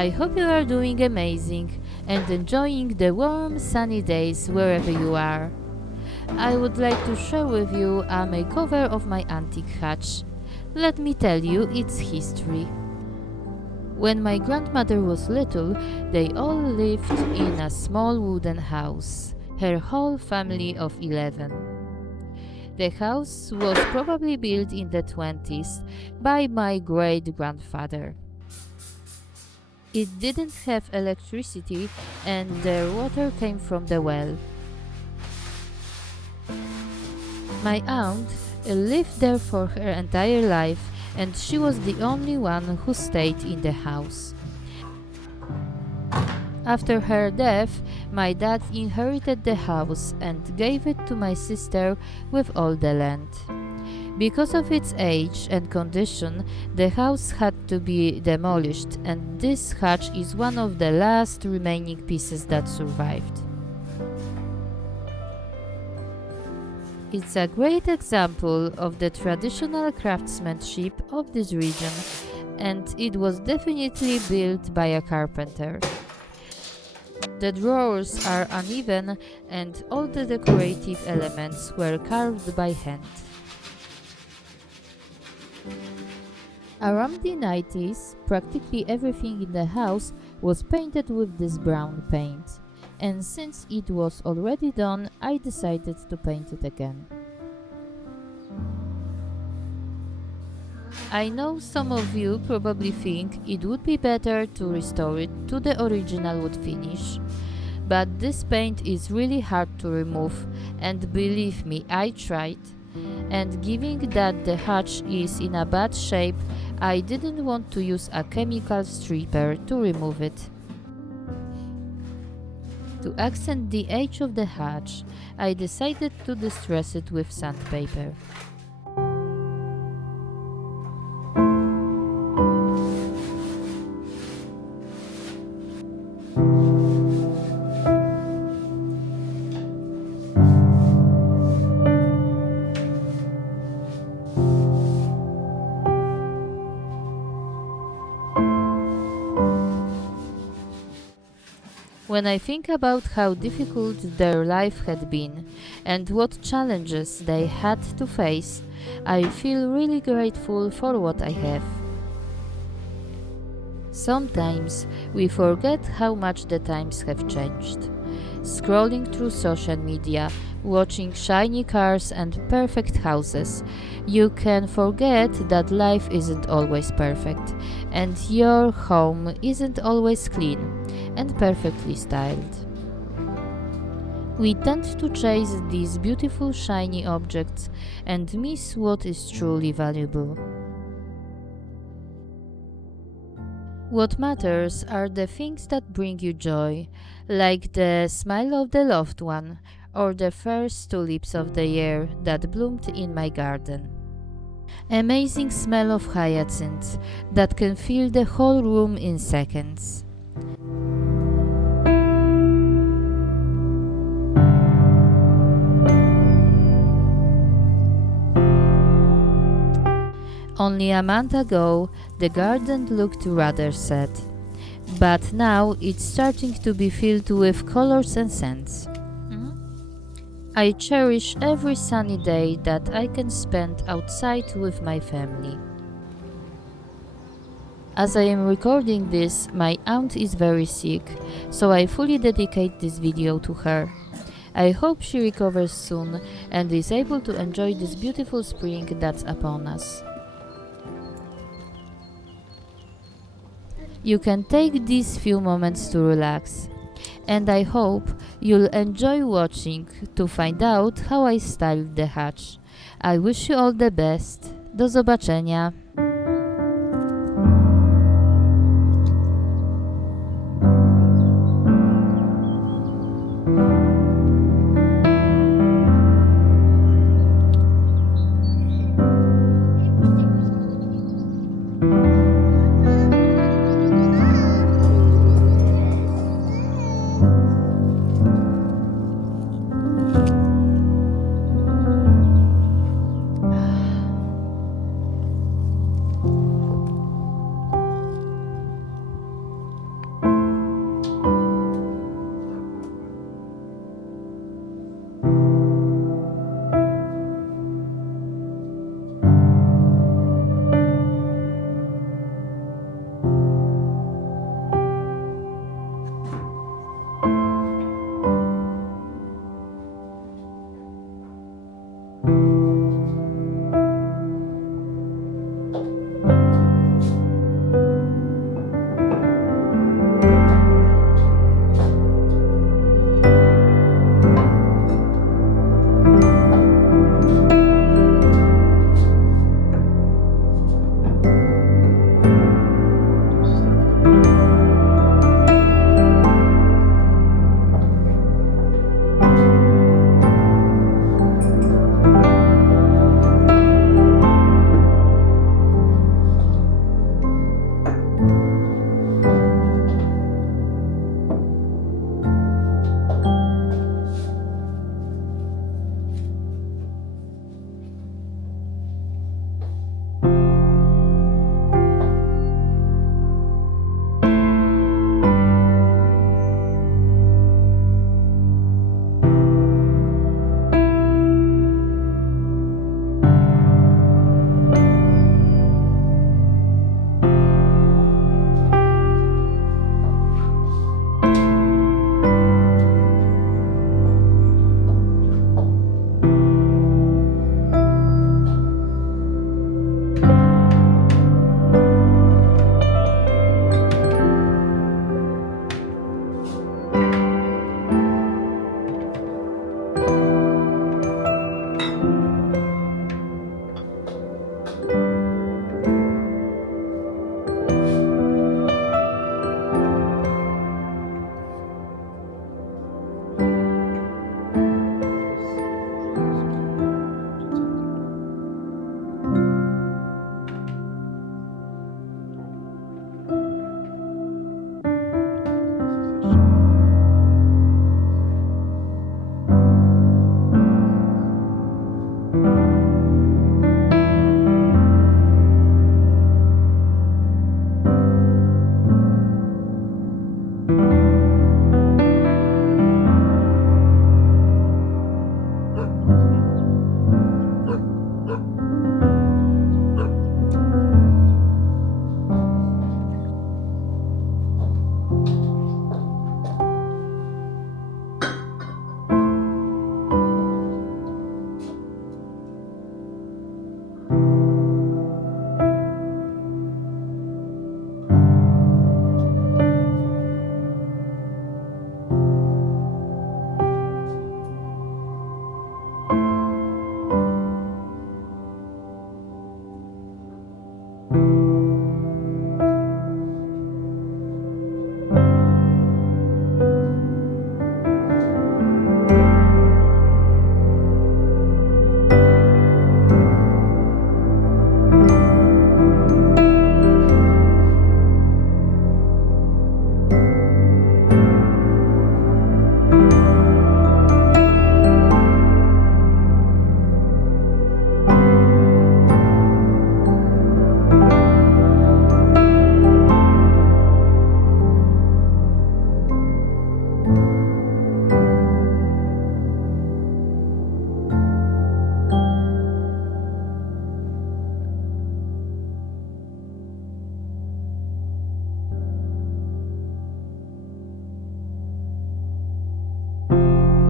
I hope you are doing amazing and enjoying the warm sunny days wherever you are. I would like to share with you a makeover of my antique hutch. Let me tell you its history. When my grandmother was little, they all lived in a small wooden house, her whole family of 11. The house was probably built in the 20s by my great-grandfather. It didn't have electricity and their water came from the well. My aunt lived there for her entire life and she was the only one who stayed in the house. After her death, my dad inherited the house and gave it to my sister with all the land. Because of its age and condition, the house had to be demolished, and this hutch is one of the last remaining pieces that survived. It's a great example of the traditional craftsmanship of this region, and it was definitely built by a carpenter. The drawers are uneven and all the decorative elements were carved by hand. Around the 90s, practically everything in the house was painted with this brown paint, and since it was already done, I decided to paint it again. I know some of you probably think it would be better to restore it to the original wood finish, but this paint is really hard to remove, and believe me, I tried. And given that the hutch is in a bad shape, I didn't want to use a chemical stripper to remove it. To accent the edge of the hutch, I decided to distress it with sandpaper. When I think about how difficult their life had been and what challenges they had to face, I feel really grateful for what I have. Sometimes we forget how much the times have changed. Scrolling through social media, watching shiny cars and perfect houses, you can forget that life isn't always perfect and your home isn't always clean and perfectly styled. We tend to chase these beautiful shiny objects and miss what is truly valuable. What matters are the things that bring you joy, like the smile of the loved one or the first tulips of the year that bloomed in my garden. Amazing smell of hyacinths that can fill the whole room in seconds. Only a month ago, the garden looked rather sad, but now it's starting to be filled with colors and scents. I cherish every sunny day that I can spend outside with my family. As I am recording this, my aunt is very sick, so I fully dedicate this video to her. I hope she recovers soon and is able to enjoy this beautiful spring that's upon us. You can take these few moments to relax, and I hope you'll enjoy watching to find out how I styled the hutch. I wish you all the best. Do zobaczenia!